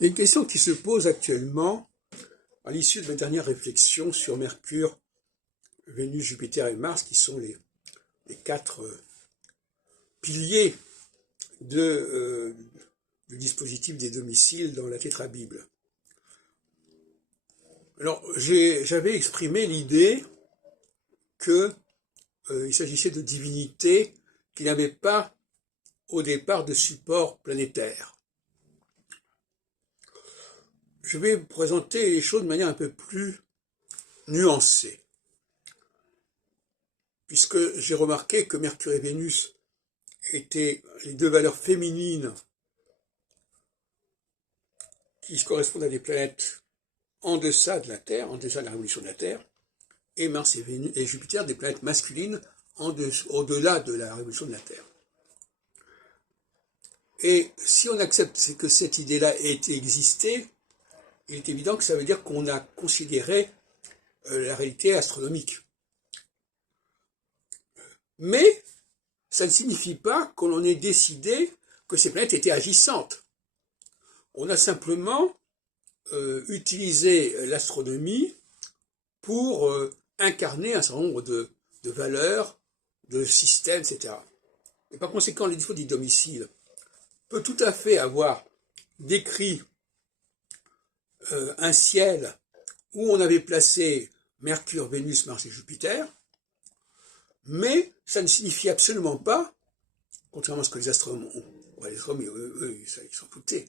Il y a une question qui se pose actuellement à l'issue de ma dernière réflexion sur Mercure, Vénus, Jupiter et Mars, qui sont les quatre piliers du dispositif des domiciles dans la Tétrabible. Alors, j'avais exprimé l'idée qu'il s'agissait de divinités qui n'avaient pas au départ de support planétaire. Je vais vous présenter les choses de manière un peu plus nuancée, puisque j'ai remarqué que Mercure et Vénus étaient les deux valeurs féminines qui correspondent à des planètes en deçà de la Terre, en deçà de la révolution de la Terre, et Mars et, Vénus, et Jupiter des planètes masculines au-delà de la révolution de la Terre. Et si on accepte que cette idée-là ait existé, il est évident que ça veut dire qu'on a considéré la réalité astronomique. Mais ça ne signifie pas qu'on en ait décidé que ces planètes étaient agissantes. On a simplement utilisé l'astronomie pour incarner un certain nombre de valeurs, de systèmes, etc. Et par conséquent, le dispositif du domicile peut tout à fait avoir décrit un ciel où on avait placé Mercure, Vénus, Mars et Jupiter, mais ça ne signifie absolument pas, contrairement à ce que les astronomes eux, ils s'en foutaient,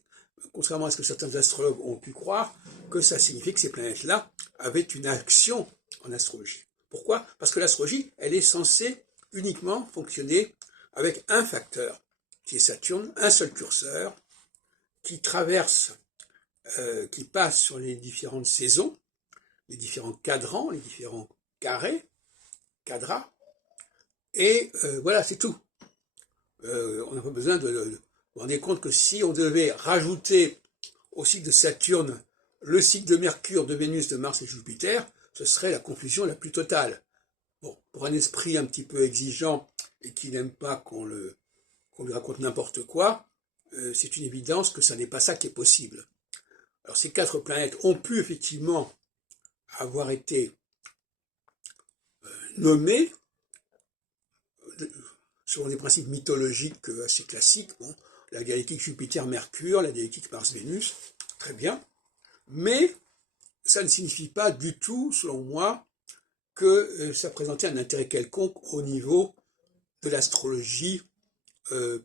contrairement à ce que certains astrologues ont pu croire, que ça signifie que ces planètes-là avaient une action en astrologie. Pourquoi? Parce que l'astrologie, elle est censée uniquement fonctionner avec un facteur, qui est Saturne, un seul curseur, qui traverse, qui passe sur les différentes saisons, les différents cadrans, les différents cadras, et voilà, c'est tout. On n'a pas besoin de vous vous rendez compte que si on devait rajouter au cycle de Saturne le cycle de Mercure, de Vénus, de Mars et de Jupiter, ce serait la confusion la plus totale. Bon, pour un esprit un petit peu exigeant et qui n'aime pas qu'on lui raconte n'importe quoi, c'est une évidence que ça n'est pas ça qui est possible. Alors ces quatre planètes ont pu effectivement avoir été nommées selon des principes mythologiques assez classiques, bon, la dialectique Jupiter-Mercure, la dialectique Mars-Vénus, très bien, mais ça ne signifie pas du tout, selon moi, que ça présentait un intérêt quelconque au niveau de l'astrologie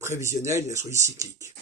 prévisionnelle et de l'astrologie cyclique.